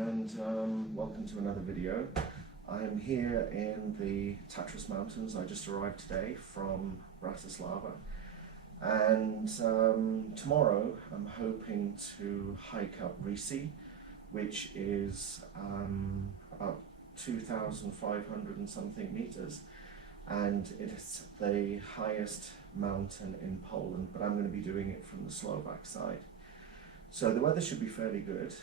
and welcome to another video. I am here in the Tatras Mountains. I just arrived today from Bratislava, and tomorrow I'm hoping to hike up Rysy, which is about 2,500 and something meters, and it's the highest mountain in Poland, but I'm going to be doing it from the Slovak side. So the weather should be fairly good.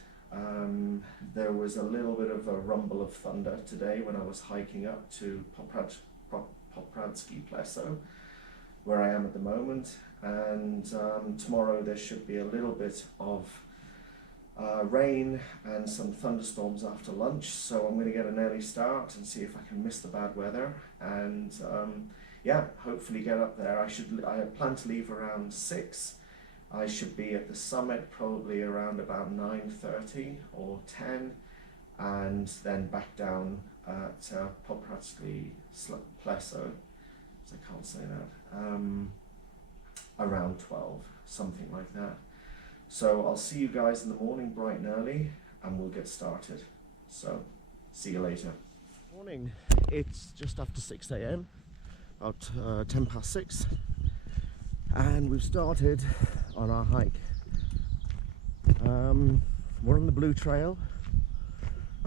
There was a little bit of a rumble of thunder today when I was hiking up to Popradskie Pleso, where I am at the moment, and tomorrow there should be a little bit of rain and some thunderstorms after lunch, so I'm going to get an early start and see if I can miss the bad weather, and yeah, hopefully get up there. I plan to leave around 6. I should be at the summit probably around about 9:30 or 10, and then back down at Popradskie Pleso, so I can't say that, around 12, something like that. So I'll see you guys in the morning bright and early, and we'll get started. So see you later. Morning, it's just after 6 AM, about 10 past 6, and we've started on our hike. We're on the Blue Trail,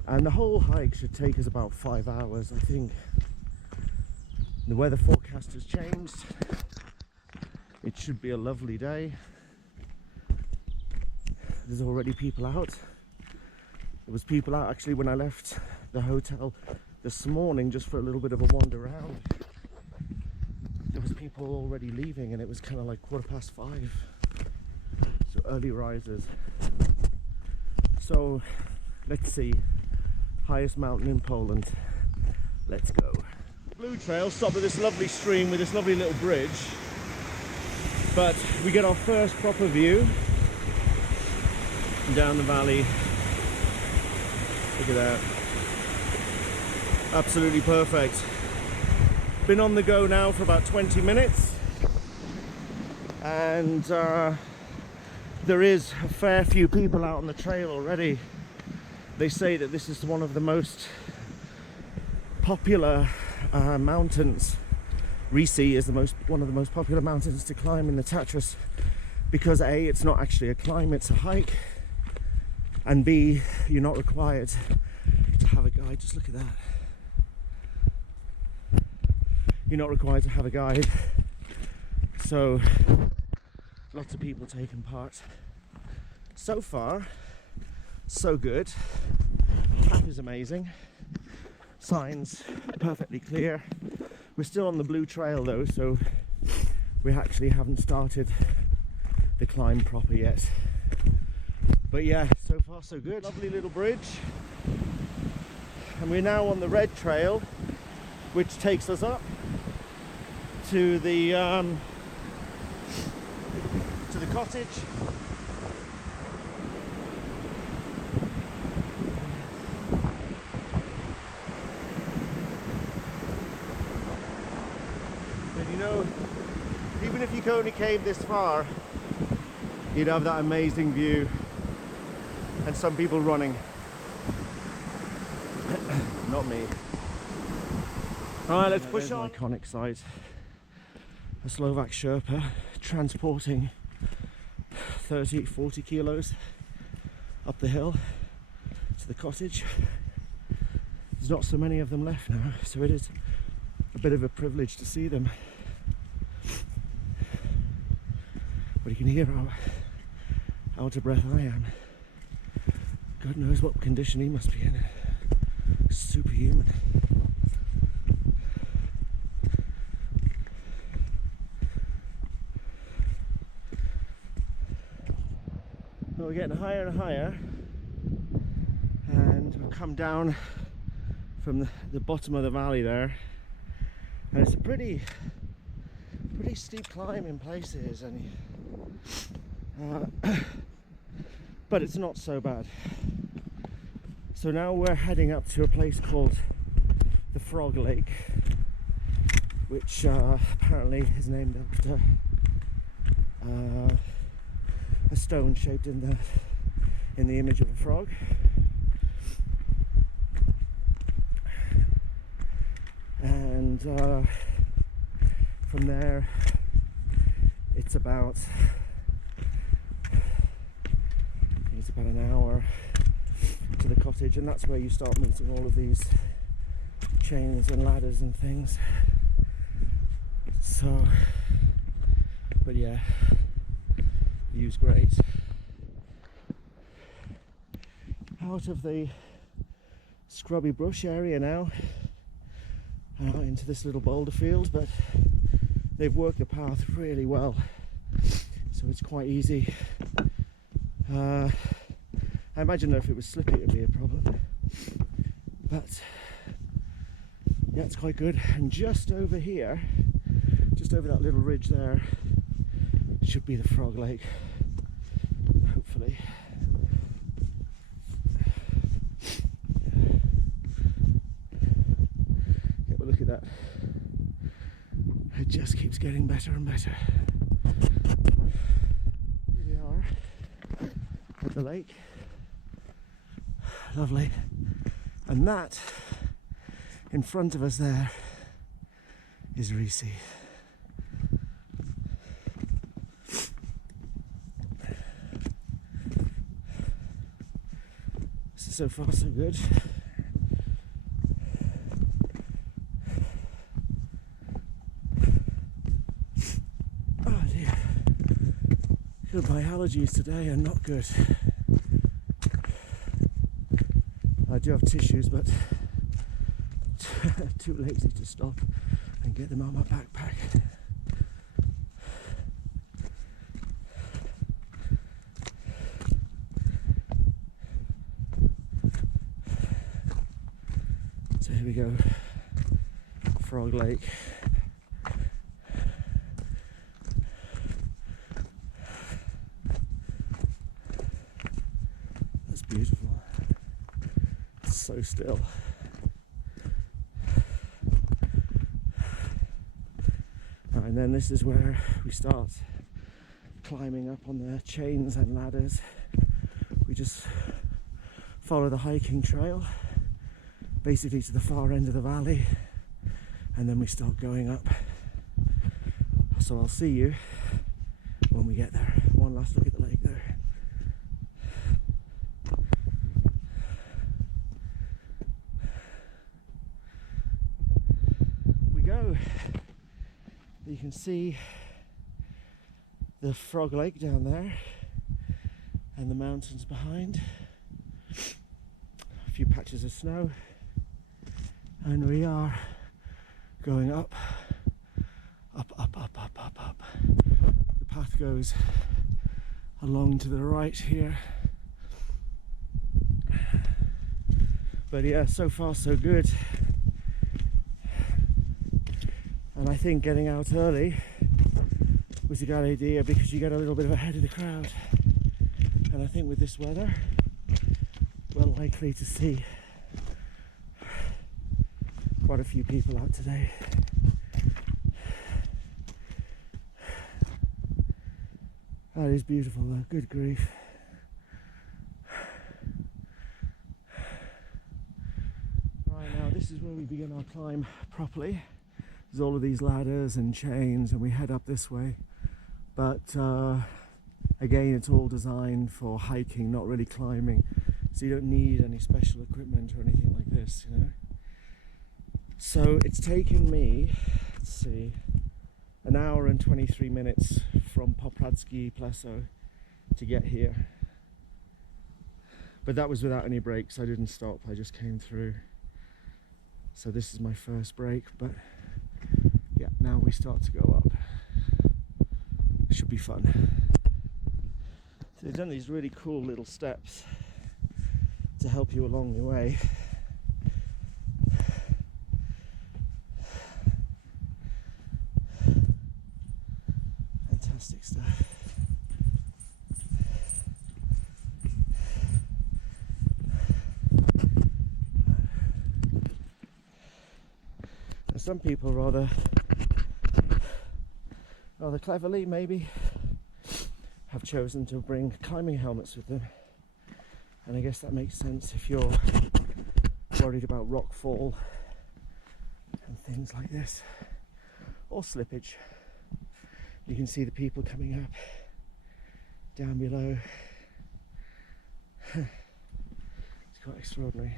and the whole hike should take us about 5 hours, I think. The weather forecast has changed. It should be a lovely day. There's already people out. There was people out actually when I left the hotel this morning just for a little bit of a wander around. There was people already leaving, and it was kind of like 5:15. So early risers. So let's see, highest mountain in Poland. Let's go. Blue Trail stopped at this lovely stream with this lovely little bridge, but we get our first proper view down the valley. Look at that, absolutely perfect. Been on the go now for about 20 minutes, and there is a fair few people out on the trail already. They say that this is one of the most popular mountains. Rysy is one of the most popular mountains to climb in the Tatras, because A, it's not actually a climb, it's a hike, and B, you're not required to have a guide. Just look at that. You're not required to have a guide, so lots of people taking part. So far, so good. Map is amazing. Signs perfectly clear. We're still on the Blue Trail though, so we actually haven't started the climb proper yet. But yeah, so far so good. Lovely little bridge. And we're now on the Red Trail, which takes us up to the cottage. And you know, even if you only came this far, you'd have that amazing view, and some people running. Not me. Alright, let's push on. Iconic site. A Slovak Sherpa transporting 30-40 kilos up the hill to the cottage. There's not so many of them left now, so it is a bit of a privilege to see them. But you can hear how out of breath I am. God knows what condition he must be in. Superhuman. Well, we're getting higher and higher, and we've come down from the bottom of the valley there, and it's a pretty steep climb in places, and but it's not so bad. So now we're heading up to a place called the Frog Lake, which apparently is named after a stone shaped in the image of a frog. and from there it's about an hour to the cottage, and that's where you start meeting all of these chains and ladders and things. So, but yeah, view's great. Out of the scrubby brush area now, and out into this little boulder field, but they've worked the path really well, so it's quite easy. I imagine if it was slippy it would be a problem, but yeah, it's quite good. And just over here, just over that little ridge there, should be the Frog Lake, hopefully. Yeah, but look at that. It just keeps getting better and better. Here we are at the lake. Lovely. And that in front of us there is Rysy. So far so good. Oh dear. Good, my allergies today are not good. I do have tissues, but too lazy to stop and get them out of my backpack. So here we go, Frog Lake. That's beautiful. It's so still. And then this is where we start climbing up on the chains and ladders. We just follow the hiking trail basically to the far end of the valley, and then we start going up. So I'll see you when we get there. One last look at the lake there. We go. You can see the Frog Lake down there and the mountains behind. A few patches of snow, and we are going up, up, up, up, up, up, up. The path goes along to the right here. But yeah, so far so good. And I think getting out early was a good idea because you get a little bit ahead of the crowd. And I think with this weather, we're likely to see quite a few people out today. That is beautiful though, good grief. Right, now this is where we begin our climb properly. There's all of these ladders and chains, and we head up this way. But again, it's all designed for hiking, not really climbing. So you don't need any special equipment or anything like this, you know. So it's taken me, let's see, an hour and 23 minutes from Popradsky Pleso to get here. But that was without any breaks. I didn't stop, I just came through. So this is my first break, but yeah, now we start to go up. It should be fun. So they've done these really cool little steps to help you along your way. Fantastic stuff. Now some people rather cleverly maybe have chosen to bring climbing helmets with them, and I guess that makes sense if you're worried about rock fall and things like this, or slippage. You can see the people coming up down below. It's quite extraordinary.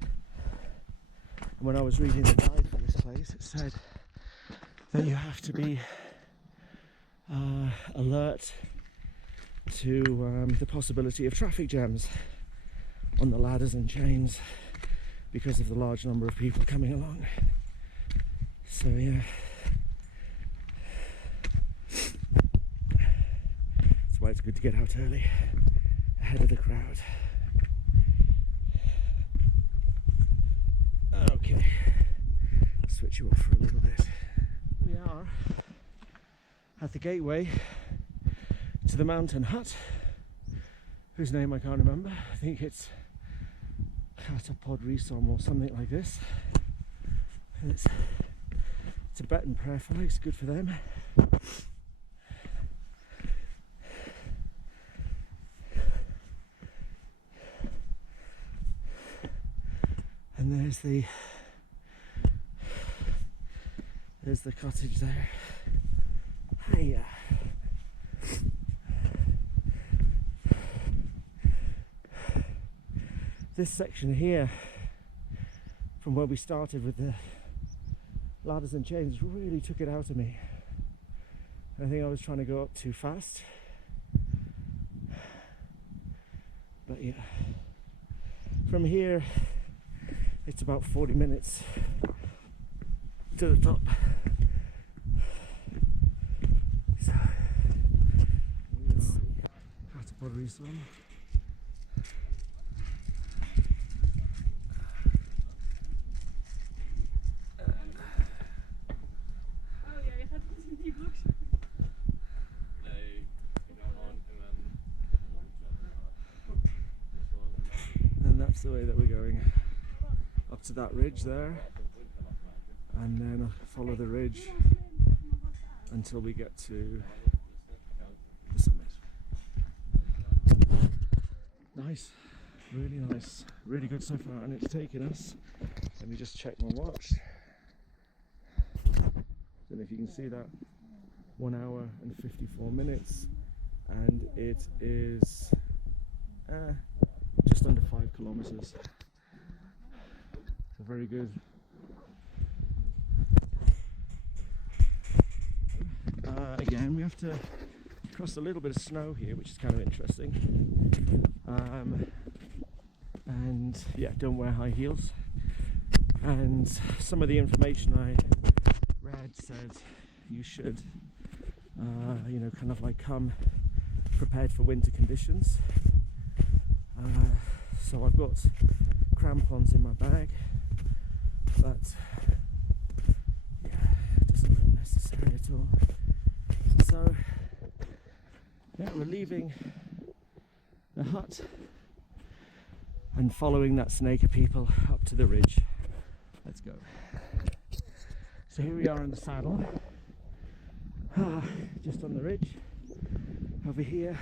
And when I was reading the guide for this place, it said that you have to be alert to the possibility of traffic jams on the ladders and chains because of the large number of people coming along. So yeah, that's why it's good to get out early, ahead of the crowd. Okay, I'll switch you off for a little bit. We are at the gateway to the mountain hut, whose name I can't remember. I think it's Rysy or something like this. It's Tibetan prayer flag, it's good for them. And there's the cottage there. Hiya. This section here, from where we started with the ladders and chains, really took it out of me. I think I was trying to go up too fast. But yeah, from here it's about 40 minutes to the top. So, let's see. Rysy. That's the way that we're going, up to that ridge there, and then follow the ridge until we get to the summit. Nice, really nice, really good so far, and it's taken us, let me just check my watch, don't know if you can see that, 1 hour and 54 minutes, and it is just under 5 kilometers. So very good. Again, we have to cross a little bit of snow here, which is kind of interesting. And yeah, don't wear high heels. And some of the information I read said you should, kind of like come prepared for winter conditions. So I've got crampons in my bag, but yeah, it doesn't look necessary at all. So yeah, we're leaving the hut and following that snake of people up to the ridge. Let's go. So here we are in the saddle, just on the ridge. Over here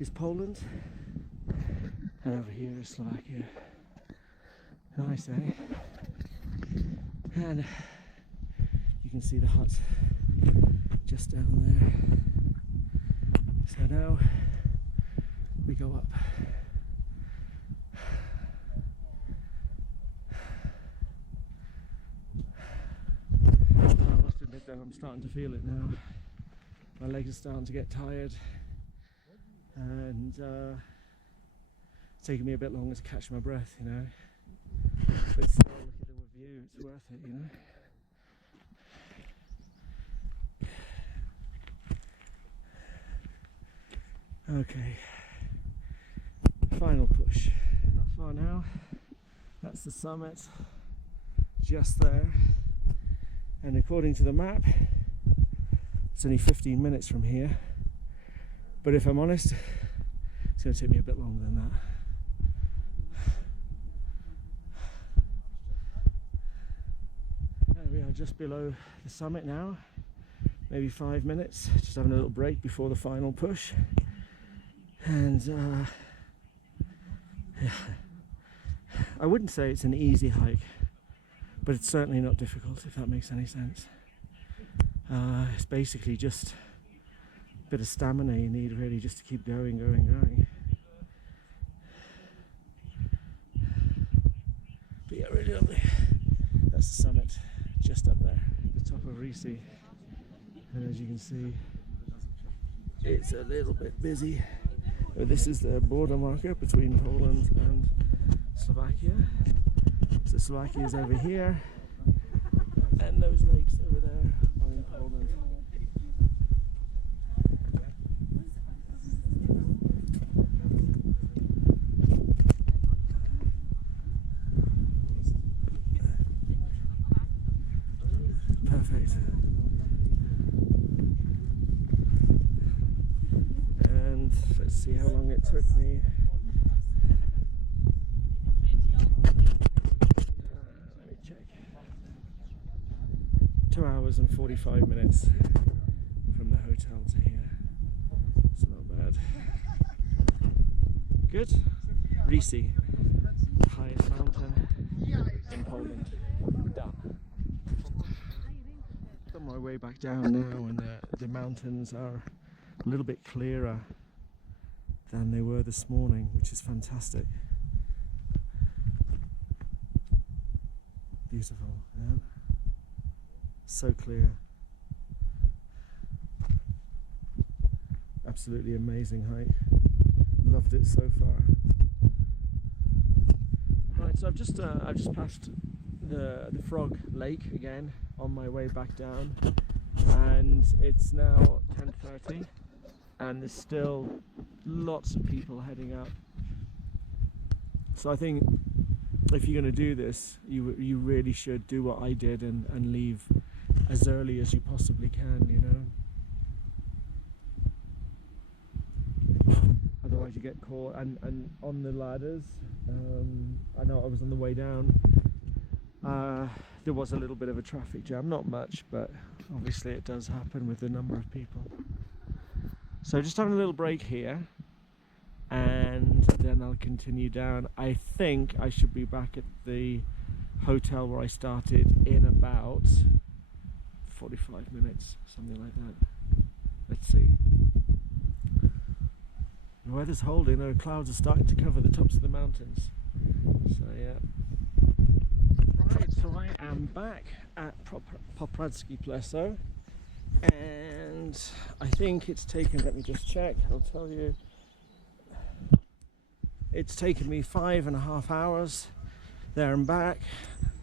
is Poland. And over here is Slovakia. Nice, eh? And you can see the hut just down there. So now we go up. I must admit that I'm starting to feel it now. My legs are starting to get tired, and it's taking me a bit longer to catch my breath, you know. But still, look at the view, it's worth it, you know. Okay, final push. Not far now. That's the summit, just there. And according to the map, it's only 15 minutes from here. But if I'm honest, it's going to take me a bit longer than that. There we are, just below the summit now. Maybe 5 minutes, just having a little break before the final push. And yeah, I wouldn't say it's an easy hike, but it's certainly not difficult, if that makes any sense. It's basically just a bit of stamina you need, really, just to keep going. But yeah, really lovely. That's the summit, just up there, the top of Rysy. And as you can see, it's a little bit busy. This is the border marker between Poland and Slovakia. So Slovakia is over here, and those lakes over there are in Poland. Perfect. And let's see how long it took me. Let me check. 2 hours and 45 minutes from the hotel to here. It's not bad. Good. Rysy, highest mountain in Poland. Done. On my way back down now, and the mountains are a little bit clearer than they were this morning, which is fantastic. Beautiful, yeah. So clear. Absolutely amazing hike. Loved it so far. Right, so I've just passed the Frog Lake again on my way back down, and it's now 10:30, and there's still lots of people heading up. So I think if you're going to do this, you really should do what I did and leave as early as you possibly can, you know. Otherwise you get caught. And on the ladders, I know I was on the way down, there was a little bit of a traffic jam, not much, but obviously it does happen with the number of people. So just having a little break here, and then I'll continue down. I think I should be back at the hotel where I started in about 45 minutes, something like that. Let's see. The weather's holding, though. Clouds are starting to cover the tops of the mountains. So yeah. Right, so I am back at Popradzkie Pleso, and I think it's taken, let me just check, I'll tell you, it's taken me 5.5 hours there and back.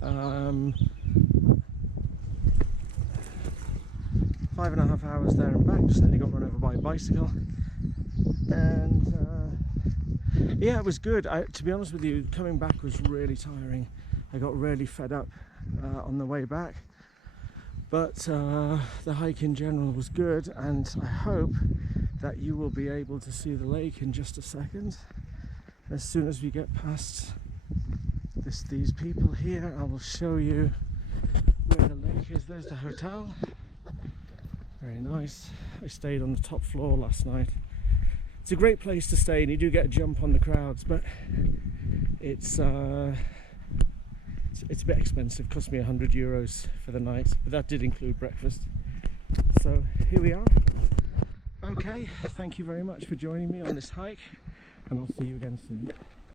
5.5 hours there and back, just nearly got run over by a bicycle. And yeah, it was good. To be honest with you, coming back was really tiring. I got really fed up on the way back, but the hike in general was good, and I hope that you will be able to see the lake in just a second. As soon as we get past these people here, I will show you where the lake is. There's the hotel. Very nice. I stayed on the top floor last night. It's a great place to stay, and you do get a jump on the crowds, but it's a bit expensive. It cost me €100 for the night, but that did include breakfast. So here we are. Okay, thank you very much for joining me on this hike, and I'll see you again soon.